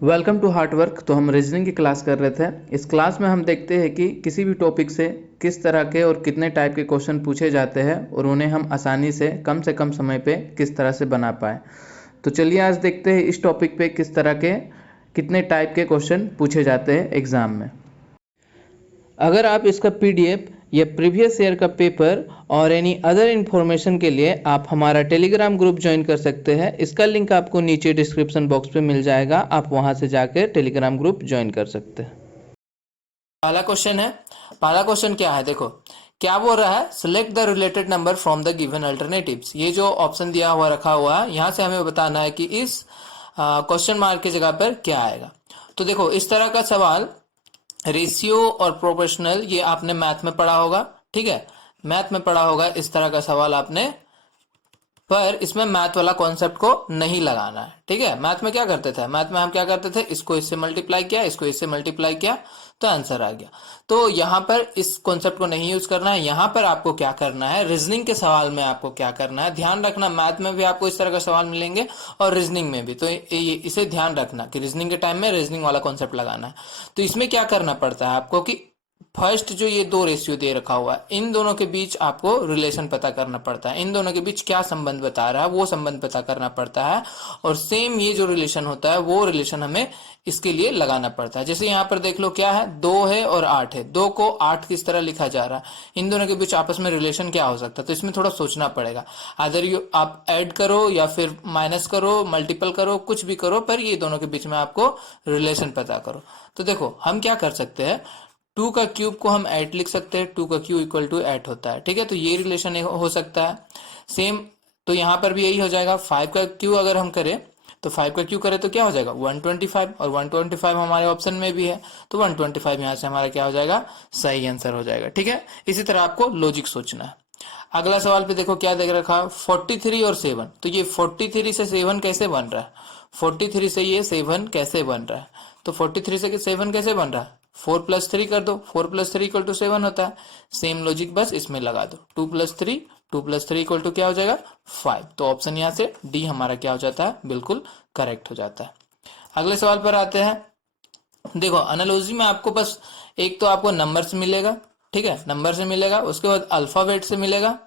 Welcome to hard work. तो हम reasoning की क्लास कर रहे थे। इस क्लास में हम देखते हैं कि किसी भी टॉपिक से किस तरह के और कितने टाइप के क्वेश्चन पूछे जाते हैं और उन्हें हम आसानी से कम समय पे किस तरह से बना पाए। तो चलिए आज देखते हैं इस टॉपिक पे किस तरह के कितने टाइप के क्वेश्चन पूछे जाते हैं एग्ज़ाम में। अगर आप इसका पीडीएफ या प्रीवियस ईयर का पेपर और एनी अदर इन्फॉर्मेशन के लिए आप हमारा टेलीग्राम ग्रुप ज्वाइन कर सकते हैं। इसका लिंक आपको नीचे डिस्क्रिप्शन बॉक्स पे मिल जाएगा, आप वहां से जाकर टेलीग्राम ग्रुप ज्वाइन कर सकते हैं। पहला क्वेश्चन है। पहला क्वेश्चन क्या है, देखो क्या बोल रहा है, select the related number from the given alternatives. ये जो ऑप्शन दिया हुआ रखा हुआ है, यहां से हमें बताना है कि इस क्वेश्चन मार्क की जगह पर क्या आएगा। तो देखो इस तरह का सवाल रेशियो और प्रोपोर्शनल ये आपने मैथ में पढ़ा होगा, ठीक है, मैथ में पढ़ा होगा इस तरह का सवाल आपने, पर इसमें मैथ वाला कॉन्सेप्ट को नहीं लगाना है, ठीक है। मैथ में क्या करते थे, मैथ में हम क्या करते थे, इसको इससे मल्टीप्लाई किया, इसको इससे मल्टीप्लाई किया तो आंसर आ गया। तो यहाँ पर इस कॉन्सेप्ट को नहीं यूज करना है। यहाँ पर आपको क्या करना है, रीजनिंग के सवाल में आपको क्या करना है, ध्यान रखना मैथ में भी आपको इस तरह का सवाल मिलेंगे और रीजनिंग में भी। तो इसे ध्यान रखना कि रीजनिंग के टाइम में रीजनिंग वाला कॉन्सेप्ट लगाना है। तो इसमें क्या करना पड़ता है आपको कि फर्स्ट जो ये दो रेशियो दे रखा हुआ है, इन दोनों के बीच आपको रिलेशन पता करना पड़ता है, इन दोनों के बीच क्या संबंध बता रहा है वो संबंध पता करना पड़ता है। और सेम ये जो रिलेशन होता है वो रिलेशन हमें इसके लिए लगाना पड़ता है। जैसे यहाँ पर देख लो क्या है, 2 है और 8 है, 2 को 8 किस तरह लिखा जा रहा है, इन दोनों के बीच आपस में रिलेशन क्या हो सकता है। तो इसमें थोड़ा सोचना पड़ेगा, अदर यू आप ऐड करो या फिर माइनस करो, मल्टीपल करो, कुछ भी करो, पर ये दोनों के बीच में आपको रिलेशन पता करो। तो देखो हम क्या कर सकते हैं, 2 का क्यूब को हम 8 लिख सकते हैं, 2 का क्यूब इक्वल टू 8 होता है, ठीक है। तो ये रिलेशन हो सकता है सेम। तो यहाँ पर भी यही हो जाएगा, 5 का क्यूब अगर हम करें तो 5 का क्यूब करें तो क्या हो जाएगा 125, और 125 हमारे ऑप्शन में भी है, तो 125 यहाँ से हमारा क्या हो जाएगा, सही आंसर हो जाएगा, ठीक है। इसी तरह आपको लॉजिक सोचना है। अगला सवाल पे देखो क्या देख रखा है, 43 और 7। तो ये 43 से 7 कैसे बन रहा है, 43 से ये 7 कैसे बन रहा है। तो 43 से 7 कैसे बन रहा है, 4 + 3 कर दो, 4 + 3 = 7 होता है। सेम लॉजिक बस इसमें लगा दो, 2 + 3, 2 + 3 = क्या हो जाएगा 5। तो ऑप्शन यहाँ से डी हमारा क्या हो जाता है, बिल्कुल करेक्ट हो जाता है। अगले सवाल पर आते हैं। देखो एनालॉजी में आपको बस एक तो आपको नंबर से मिलेगा, ठीक है, नंबर से मिलेगा, उसके बाद अल्फाबेट से मिलेगा,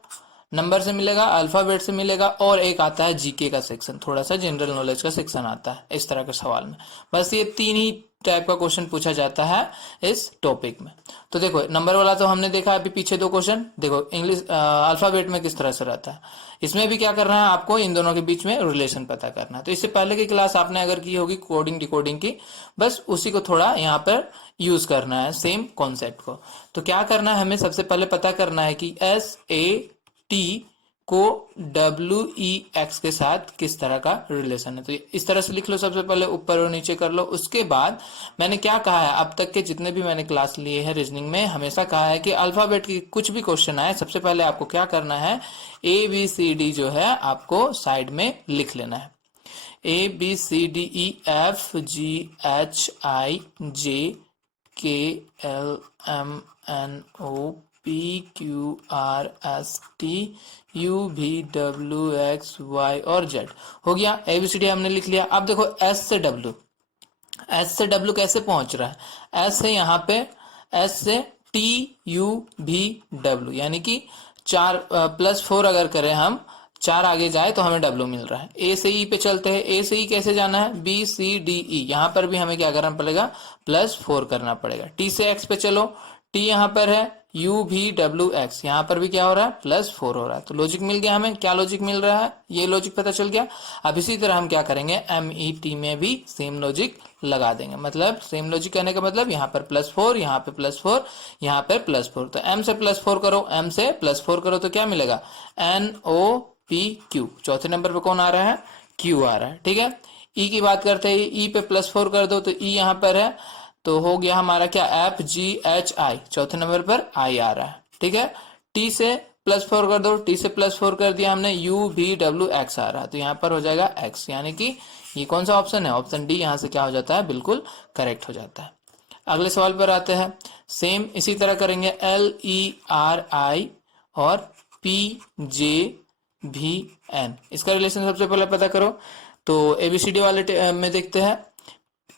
नंबर से मिलेगा, अल्फाबेट से मिलेगा, और एक आता है जीके का सेक्शन, थोड़ा सा जनरल नॉलेज का सेक्शन आता है इस तरह के सवाल में। बस ये 3 ही टाइप का क्वेश्चन पूछा जाता है इस टॉपिक में। तो देखो नंबर वाला तो हमने देखा अभी पीछे 2 क्वेश्चन। देखो इंग्लिश अल्फाबेट में किस तरह से रहता है, इसमें भी क्या करना है आपको, इन दोनों के बीच में रिलेशन पता करना है। तो इससे पहले की क्लास आपने अगर की होगी कोडिंग डिकोडिंग की, बस उसी को थोड़ा यहाँ पर यूज करना है, सेम कॉन्सेप्ट को। तो क्या करना है, हमें सबसे पहले पता करना है कि SAT को WEX के साथ किस तरह का रिलेशन है। तो इस तरह से लिख लो, सबसे पहले ऊपर और नीचे कर लो। उसके बाद मैंने क्या कहा है, अब तक के जितने भी मैंने क्लास लिए हैं रीजनिंग में, हमेशा कहा है कि अल्फाबेट की कुछ भी क्वेश्चन आए, सबसे पहले आपको क्या करना है, ABCD जो है आपको साइड में लिख लेना है। ABCDEFGHIJKLMNOPQRSTUVWXY और Z हो गया। ABCD हमने लिख लिया। अब देखो S से W, S से W कैसे पहुंच रहा है, S से यहाँ पे, S से TUVW, यानी कि 4 + 4 अगर करें हम, 4 आगे जाए तो हमें W मिल रहा है। A से E पे चलते हैं, A से E कैसे जाना है, BCDE, यहाँ पर भी हमें क्या करना पड़ेगा, +4 करना पड़ेगा। T से X पे चलो, T यहाँ पर है, UVWX, यहाँ पर भी क्या हो रहा है, +4 हो रहा है। तो लॉजिक मिल गया हमें, क्या लॉजिक मिल रहा है, ये लॉजिक पता चल गया। अब इसी तरह हम क्या करेंगे, MET में भी सेम लॉजिक लगा देंगे। मतलब सेम लॉजिक कहने का मतलब यहाँ पर +4, यहाँ पे +4, यहाँ पे +4। तो M से +4 करो, M से +4 करो तो क्या मिलेगा, NOPQ। चौथे नंबर पे कौन आ रहा है, Q आ रहा है, ठीक है। E की बात करते हैं, E पे +4 कर दो तो E यहाँ पर है, तो हो गया हमारा क्या, FGHI, चौथे नंबर पर I आ रहा है, ठीक है। T से +4 कर दो, T से +4 कर दिया हमने, UVWX आ रहा है, तो यहाँ पर हो जाएगा X, यानी कि ये कौन सा ऑप्शन है, ऑप्शन डी यहाँ से क्या हो जाता है, बिल्कुल करेक्ट हो जाता है। अगले सवाल पर आते हैं। सेम इसी तरह करेंगे, LERI और PJVN, इसका रिलेशन सबसे पहले पता करो। तो ABCD वाले में देखते हैं,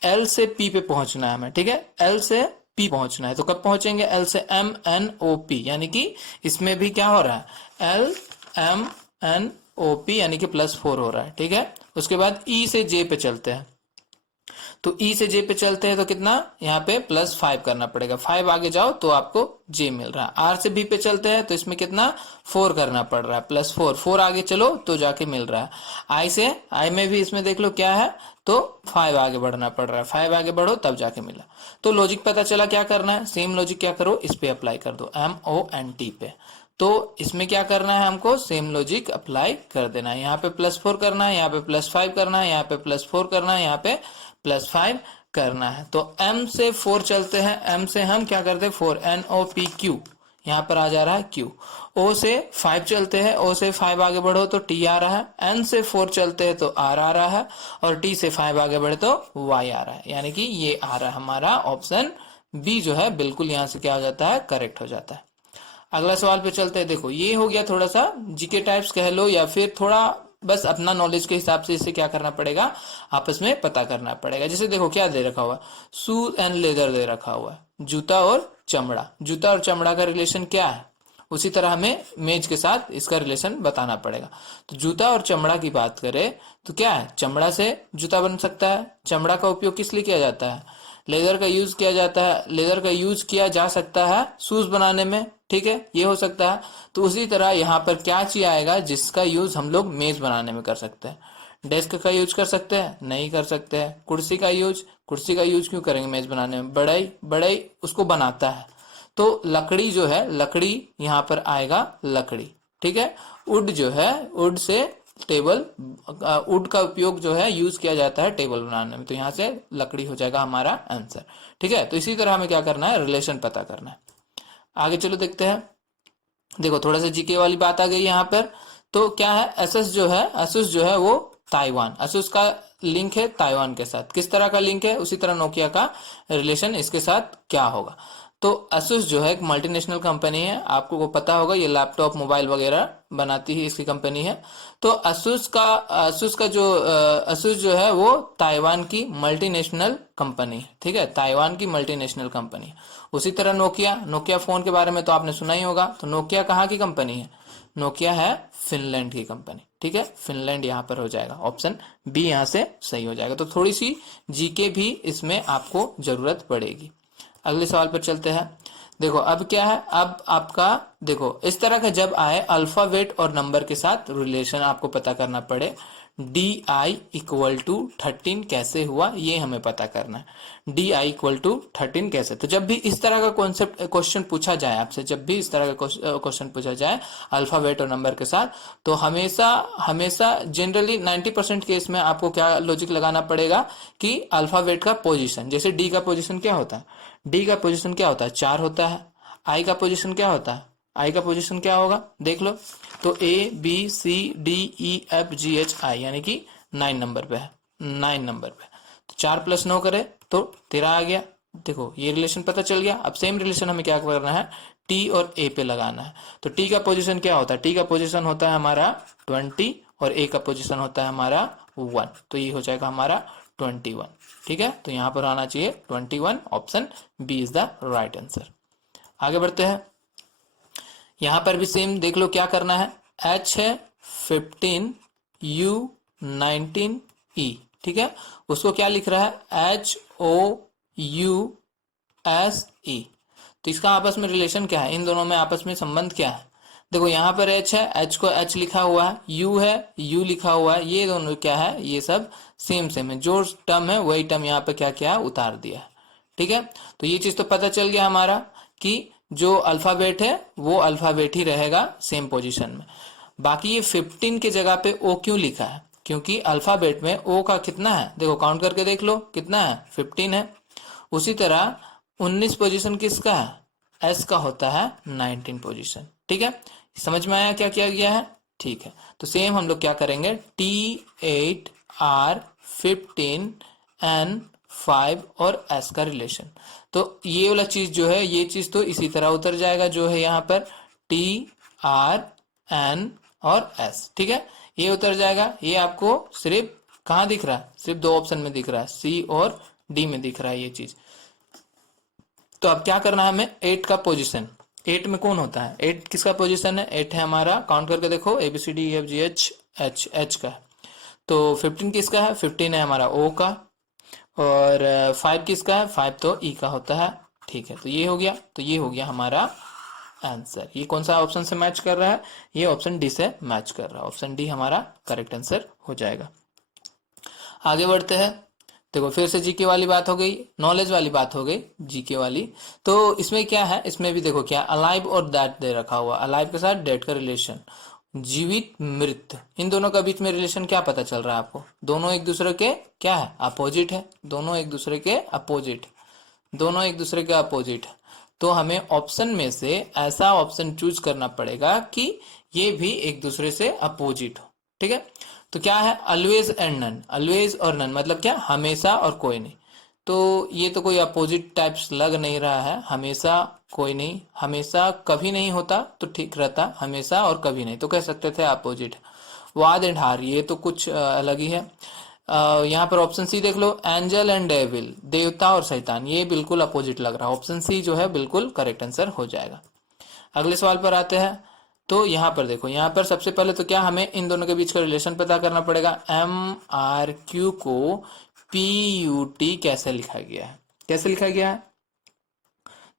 एल से पी पे पहुंचना है हमें, ठीक है, एल से पी पहुंचना है। तो कब पहुंचेंगे? एल से एम एन ओ पी, यानी कि इसमें भी क्या हो रहा है, L M N O P यानी कि +4 हो रहा है, ठीक है। उसके बाद ई से जे पे चलते हैं, तो ई से जे पे चलते हैं तो कितना, यहाँ पे +5 करना पड़ेगा, 5 आगे जाओ तो आपको जे मिल रहा है। आर से बी पे चलते हैं तो इसमें कितना, 4 करना पड़ रहा है, +4, 4 आगे चलो तो जाके मिल रहा है। आई से, आई में भी इसमें देख लो क्या है, तो 5 आगे बढ़ना पड़ रहा है, 5 आगे बढ़ो तब जाके मिला। तो लॉजिक पता चला क्या करना है, सेम लॉजिक क्या करो, इस पे अप्लाई कर दो, MONT पे। तो इसमें क्या करना है, हमको सेम लॉजिक अप्लाई कर देना है। यहाँ पे +4 करना है, यहाँ पे +5 करना है, यहाँ पे +4 करना है, यहाँ पे +5 करना है। तो m से 4 चलते हैं, m से हम क्या करते हैं, 4, NOPQ, यहाँ पर आ जा रहा है Q। O से 5 चलते हैं, O से 5 आगे बढ़ो तो T आ रहा है, N से 4 चलते हैं तो R आ रहा है, और T से 5 आगे बढ़े तो Y आ रहा है, यानी कि ये आ रहा है हमारा ऑप्शन बी जो है, बिल्कुल यहाँ से क्या हो जाता है, करेक्ट हो जाता है। अगला सवाल पे चलते हैं। देखो ये हो गया थोड़ा सा जीके टाइप्स कह लो, या फिर थोड़ा बस अपना नॉलेज के हिसाब से इसे क्या करना पड़ेगा, आपस में पता करना पड़ेगा। जैसे देखो क्या दे रखा हुआ है, शूज एंड लेदर दे रखा हुआ है, जूता और चमड़ा। जूता और चमड़ा का रिलेशन क्या है, उसी तरह हमें मेज के साथ इसका रिलेशन बताना पड़ेगा। तो जूता और चमड़ा की बात करें तो क्या है, चमड़ा से जूता बन सकता है। चमड़ा का उपयोग किस लिए किया जाता है, लेदर का यूज किया जाता है, लेदर का यूज किया जा सकता है शूज बनाने में, ठीक है, ये हो सकता है। तो उसी तरह यहाँ पर क्या चीज आएगा जिसका यूज हम लोग मेज बनाने में कर सकते हैं। डेस्क का यूज कर सकते हैं, नहीं कर सकते हैं। कुर्सी का यूज क्यों करेंगे मेज बनाने में, बढ़ई बढ़ई उसको बनाता है। तो लकड़ी जो है, लकड़ी यहाँ पर आएगा लकड़ी, ठीक है। वुड जो है, वुड से टेबल, वुड का उपयोग जो है यूज किया जाता है टेबल बनाने में, तो यहाँ से लकड़ी हो जाएगा हमारा आंसर, ठीक है। तो इसी तरह हमें क्या करना है, रिलेशन पता करना है। आगे चलो देखते हैं। देखो थोड़ा सा जीके वाली बात आ गई यहाँ पर। तो क्या है, एसुस जो है वो ताइवान, एसुस का लिंक है ताइवान के साथ। किस तरह का लिंक है, उसी तरह नोकिया का रिलेशन इसके साथ क्या होगा। तो asus जो है एक मल्टीनेशनल कंपनी है, आपको वो पता होगा, ये लैपटॉप मोबाइल वगैरह बनाती है, इसकी कंपनी है। तो asus जो है वो ताइवान की मल्टीनेशनल कंपनी है, ठीक है, ताइवान की मल्टीनेशनल कंपनी है। उसी तरह नोकिया फोन के बारे में तो आपने सुना ही होगा। तो नोकिया कहाँ की कंपनी है, नोकिया है फिनलैंड की कंपनी, ठीक है, फिनलैंड यहाँ पर हो जाएगा, ऑप्शन बी यहाँ से सही हो जाएगा। तो थोड़ी सी जीके भी इसमें आपको जरूरत पड़ेगी। अगले सवाल पर चलते हैं। देखो अब क्या है, अब आपका देखो इस तरह का जब आए अल्फाबेट और नंबर के साथ रिलेशन आपको पता करना पड़े, DI = 13 कैसे हुआ ये हमें पता करना है। DI = 13 कैसे, तो जब भी इस तरह का कॉन्सेप्ट क्वेश्चन पूछा जाए आपसे, जब भी इस तरह का क्वेश्चन पूछा जाए अल्फाबेट और नंबर के साथ, तो हमेशा हमेशा जनरली 90% केस में आपको क्या लॉजिक लगाना पड़ेगा कि अल्फाबेट का पोजीशन, जैसे डी का पोजीशन क्या होता है, डी का पोजीशन क्या होता है, 4 होता है। आई का पोजीशन क्या होता है, आई का पोजीशन क्या होगा देख लो, तो ABCDEFGHI यानी कि 9 नंबर पे है, 9 नंबर पे। तो 4 + 9 करे तो 13 आ गया। देखो ये रिलेशन पता चल गया। अब सेम रिलेशन हमें क्या करना है, टी और ए पे लगाना है। तो टी का पोजीशन क्या होता है, टी का पोजीशन होता है हमारा 20 और ए का पोजीशन होता है हमारा 1, तो ये हो जाएगा हमारा 21, ठीक है। तो यहाँ पर आना चाहिए 21, option B is the right answer. आगे बढ़ते हैं। यहां पर भी सेम देख लो क्या करना है, H है 15, U 19, E, ठीक है। उसको क्या लिख रहा है, HOUSE। तो इसका आपस में रिलेशन क्या है, इन दोनों में आपस में संबंध क्या है। देखो यहाँ पर H है, H को H लिखा हुआ है, U है, U लिखा हुआ है, ये दोनों क्या है, ये सब सेम है। जो टर्म है वही टर्म यहाँ पे क्या किया, उतार दिया है, ठीक है। तो ये चीज तो पता चल गया हमारा कि जो अल्फाबेट है वो अल्फाबेट ही रहेगा सेम पोजीशन में। बाकी ये 15 के जगह पे O क्यों लिखा है, क्योंकि अल्फाबेट में O का कितना है, देखो काउंट करके देख लो कितना है, 15 है। उसी तरह 19 पोजीशन किसका है, S का होता है 19 पोजीशन, ठीक है। समझ में आया क्या किया गया है, ठीक है। तो सेम हम लोग क्या करेंगे, T8 R 15 N 5 और S का रिलेशन। तो ये वाला चीज जो है, ये चीज तो इसी तरह उतर जाएगा जो है यहाँ पर T R N और S, ठीक है, ये उतर जाएगा। ये आपको सिर्फ कहाँ दिख रहा है, सिर्फ 2 ऑप्शन में दिख रहा है, C और डी में दिख रहा है ये चीज। तो अब क्या करना है हमें, 8 का पोजीशन, 8 में कौन होता है, 8 किसका पोजीशन है, 8 है हमारा, काउंट करके देखो ABCDEFGH H का है। तो 15 किसका है, 15 है हमारा O का, और 5 किसका है, 5 तो E का होता है। ठीक है, तो ये हो गया, तो ये हो गया हमारा आंसर। ये कौन सा ऑप्शन से मैच कर रहा है, ये ऑप्शन डी से मैच कर रहा है, ऑप्शन डी हमारा करेक्ट आंसर हो जाएगा। आगे बढ़ते हैं। देखो फिर से जीके वाली बात हो गई, नॉलेज वाली बात हो गई, जीके वाली। तो इसमें क्या है, इसमें भी देखो क्या अलाइव और दैट दे रखा हुआ, अलाइव के साथ डेट का रिलेशन, जीवित मृत, इन दोनों का बीच में रिलेशन क्या पता चल रहा है आपको, दोनों एक दूसरे के क्या है, अपोजिट है, दोनों एक दूसरे के अपोजिट, दोनों एक दूसरे के अपोजिट है। तो हमें ऑप्शन में से ऐसा ऑप्शन चूज करना पड़ेगा कि ये भी एक दूसरे से अपोजिट हो। ठीक है, तो क्या है, ऑलवेज एंड नन, ऑलवेज और नन मतलब क्या, हमेशा और कोई नहीं। तो ये तो कोई अपोजिट टाइप्स लग नहीं रहा है, हमेशा कोई नहीं, हमेशा कभी नहीं होता तो ठीक रहता, हमेशा और कभी नहीं तो कह सकते थे अपोजिट। वाद एंड हार, ये तो कुछ अलग ही है। यहाँ पर ऑप्शन सी देख लो, एंजल एंड डेविल, देवता और शैतान, ये बिल्कुल अपोजिट लग रहा है, ऑप्शन सी जो है बिल्कुल करेक्ट आंसर हो जाएगा। अगले सवाल पर आते हैं। तो यहाँ पर देखो, यहाँ पर सबसे पहले तो क्या, हमें इन दोनों के बीच का रिलेशन पता करना पड़ेगा। MRQ को PUT कैसे लिखा गया है, कैसे लिखा गया है,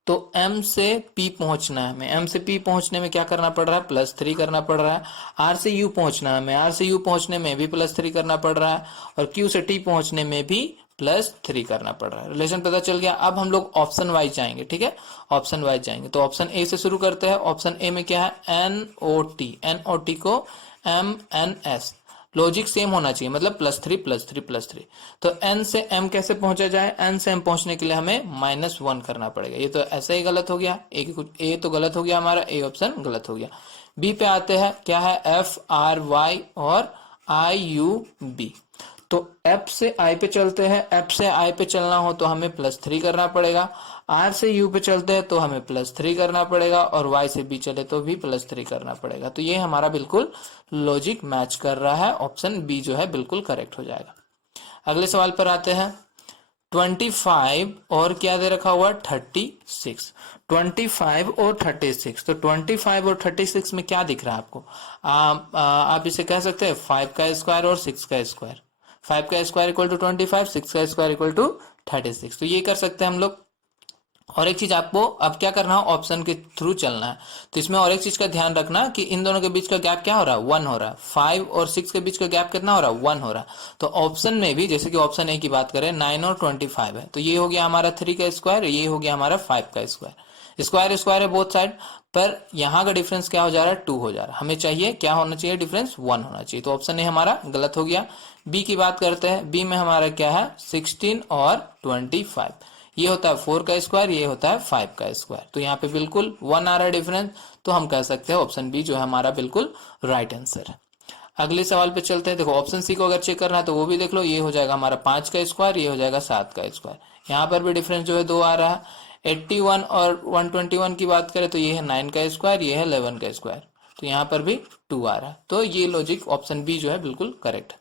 तो M से P पहुंचना है हमें, M से P पहुंचने में क्या करना पड़ रहा है, +3 करना पड़ रहा है। R से U पहुंचना है हमें, R से U पहुंचने में भी +3 करना पड़ रहा है, और Q से T पहुंचने में भी +3 करना पड़ रहा है। रिलेशन पता चल गया। अब हम लोग ऑप्शन वाइज जाएंगे, ठीक है, ऑप्शन वाइज जाएंगे। तो ऑप्शन ए से शुरू करते हैं। ऑप्शन ए में क्या है, NOT, NOT को MNS, लॉजिक सेम होना चाहिए, मतलब +3 +3 +3। तो n से m कैसे पहुंचा जाए, n से m पहुंचने के लिए हमें -1 करना पड़ेगा। ये तो ऐसे ही गलत हो गया, ए तो गलत हो गया हमारा, ए ऑप्शन गलत हो गया। बी पे आते हैं, क्या है, FRY और IUB। तो F से I पे चलते हैं, F से I पे चलना हो तो हमें +3 करना पड़ेगा, R से U पे चलते हैं तो हमें +3 करना पड़ेगा, और Y से B चले तो भी +3 करना पड़ेगा। तो ये हमारा बिल्कुल लॉजिक मैच कर रहा है, ऑप्शन बी जो है बिल्कुल करेक्ट हो जाएगा। अगले सवाल पर आते हैं। 25 और क्या दे रखा हुआ, 36, 25 और 36। तो 25 और 36 में क्या दिख रहा है आपको, आप इसे कह सकते हैं 5 का स्क्वायर और 6 का स्क्वायर, 5 का स्क्वायर इक्वल टू 25, 6 का स्क्वायर इक्वल टू 36। तो ये कर सकते हैं हम लोग। और एक चीज आपको अब क्या करना है, ऑप्शन के थ्रू चलना है। तो इसमें और एक चीज का ध्यान रखना कि इन दोनों के बीच का गैप क्या हो रहा है, 1 हो रहा है। 5 और 6 के बीच का गैप कितना हो रहा है, 1 हो रहा है। तो ऑप्शन में भी, जैसे कि ऑप्शन ए की बात करें, 9 और 25 है, तो ये हो गया हमारा 3 का स्क्वायर, ये हो गया हमारा 5 का स्क्वायर। स्क्वायर स्क्वायर है बोथ साइड, पर यहाँ का डिफरेंस क्या हो जा रहा है, 2 हो जा रहा है। हमें चाहिए क्या होना चाहिए, डिफरेंस 1 होना चाहिए। तो ऑप्शन ए हमारा गलत हो गया। बी की बात करते हैं। बी में हमारा क्या है, 16 और 25, ये होता है 4 का स्क्वायर, ये होता है 5 का स्क्वायर। तो यहाँ पे बिल्कुल 1 आ रहा है डिफरेंस, तो हम कह सकते हैं ऑप्शन बी जो है हमारा बिल्कुल राइट आंसर है। अगले सवाल पे चलते हैं। देखो ऑप्शन सी को अगर चेक करना है तो वो भी देख लो, ये हो जाएगा हमारा 5 का स्क्वायर, ये हो जाएगा 7 का स्क्वायर। यहाँ पर भी डिफरेंस जो है 2 आ रहा है। 81 और 121 की बात करें तो ये है 9 का स्क्वायर, ये है 11 का स्क्वायर, तो यहाँ पर भी 2 आ रहा है। तो ये लॉजिक ऑप्शन बी जो है बिल्कुल करेक्ट है।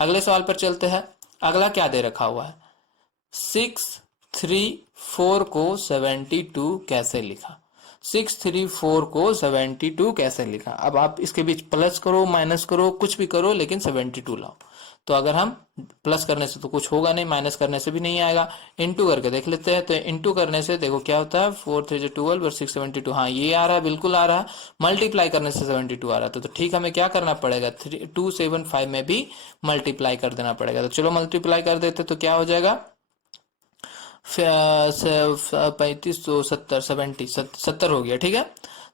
अगले सवाल पर चलते हैं। अगला क्या दे रखा हुआ है, 634 को 72 कैसे लिखा, 634 को 72 कैसे लिखा। अब आप इसके बीच प्लस करो माइनस करो कुछ भी करो, लेकिन 72 लाओ। तो अगर हम प्लस करने से तो कुछ होगा नहीं, माइनस करने से भी नहीं आएगा, इनटू करके देख लेते हैं। तो इनटू करने से देखो क्या होता है, 4 3 12 और 6 72, हाँ ये आ रहा है, बिल्कुल आ रहा है। मल्टीप्लाई करने से 72 आ रहा था, तो ठीक है, हमें क्या करना पड़ेगा, 275 में भी मल्टीप्लाई कर देना पड़ेगा। तो चलो मल्टीप्लाई कर देते, तो क्या हो जाएगा, 35 तो 70 70 हो गया, ठीक है।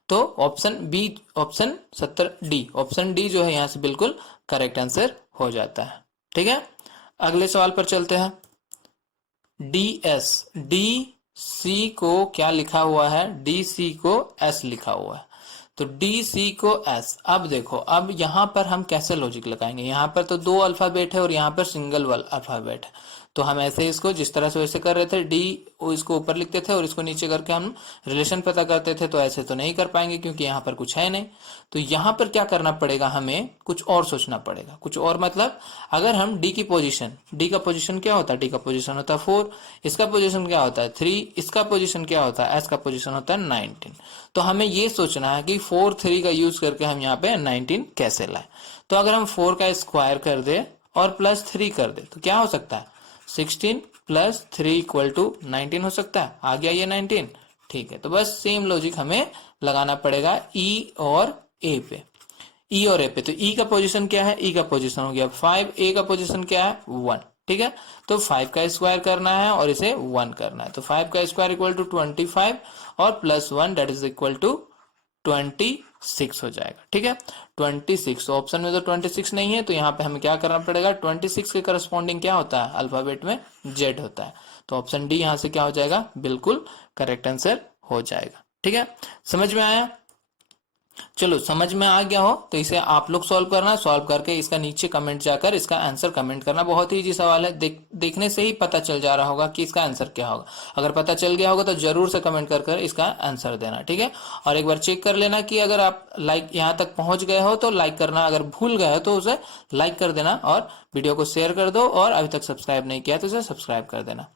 तो option B, option 70 D, option D जो है यहाँ से बिल्कुल करेक्ट आंसर हो जाता है, ठीक है। अगले सवाल पर चलते हैं। DS, डी सी को क्या लिखा हुआ है, डी सी को S लिखा हुआ है। तो डी सी को S। अब देखो, अब यहाँ पर हम कैसे लॉजिक लगाएंगे, यहाँ पर तो 2 अल्फाबेट है और यहाँ पर सिंगल अल्फाबेट है। तो हम ऐसे इसको जिस तरह से वैसे कर रहे थे, डी इसको ऊपर लिखते थे और इसको नीचे करके हम रिलेशन पता करते थे, तो ऐसे तो नहीं कर पाएंगे क्योंकि यहाँ पर कुछ है नहीं। तो यहाँ पर क्या करना पड़ेगा, हमें कुछ और सोचना पड़ेगा। कुछ और मतलब अगर हम डी की पोजीशन, डी का पोजीशन क्या होता है, डी का पोजीशन होता है 4, इसका पोजीशन क्या होता है 3, इसका पोजीशन क्या होता है, एस का पोजीशन होता है 19। तो हमें ये सोचना है कि 4 3 का यूज करके हम यहाँ पे 19 कैसे लाए। तो अगर हम 4 का स्क्वायर कर दे और प्लस 3 कर दे तो क्या हो सकता है, 16 प्लस 3 इक्वल टू 19 हो सकता है। आ गया ये 19, ठीक है। तो बस सेम लॉजिक हमें लगाना पड़ेगा ई और ए पे, ई और ए पे। तो ई का पोजीशन क्या है, ई का पोजीशन हो गया 5, ए का पोजीशन क्या है 1, ठीक है। तो 5 का स्क्वायर करना है और इसे 1 करना है। तो 5 का स्क्वायर इक्वल टू 25 और plus 1 that is equal to 26 हो जाएगा, ठीक है। 26, ऑप्शन में तो 26 नहीं है, तो यहाँ पे हमें क्या करना पड़ेगा, 26 के करस्पॉन्डिंग क्या होता है, अल्फाबेट में जेड होता है। तो ऑप्शन डी यहाँ से क्या हो जाएगा, बिल्कुल करेक्ट आंसर हो जाएगा, ठीक है। समझ में आया? चलो समझ में आ गया हो तो इसे आप लोग सॉल्व करना, सॉल्व करके इसका नीचे कमेंट जाकर इसका आंसर कमेंट करना। बहुत ही इजी सवाल है, देखने से ही पता चल जा रहा होगा कि इसका आंसर क्या होगा। अगर पता चल गया होगा तो जरूर से कमेंट कर इसका आंसर देना, ठीक है। और एक बार चेक कर लेना कि अगर आप लाइक यहाँ तक पहुंच गए हो तो लाइक करना, अगर भूल गए हो तो उसे लाइक कर देना और वीडियो को शेयर कर दो, और अभी तक सब्सक्राइब नहीं किया तो उसे सब्सक्राइब कर देना।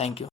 Thank you.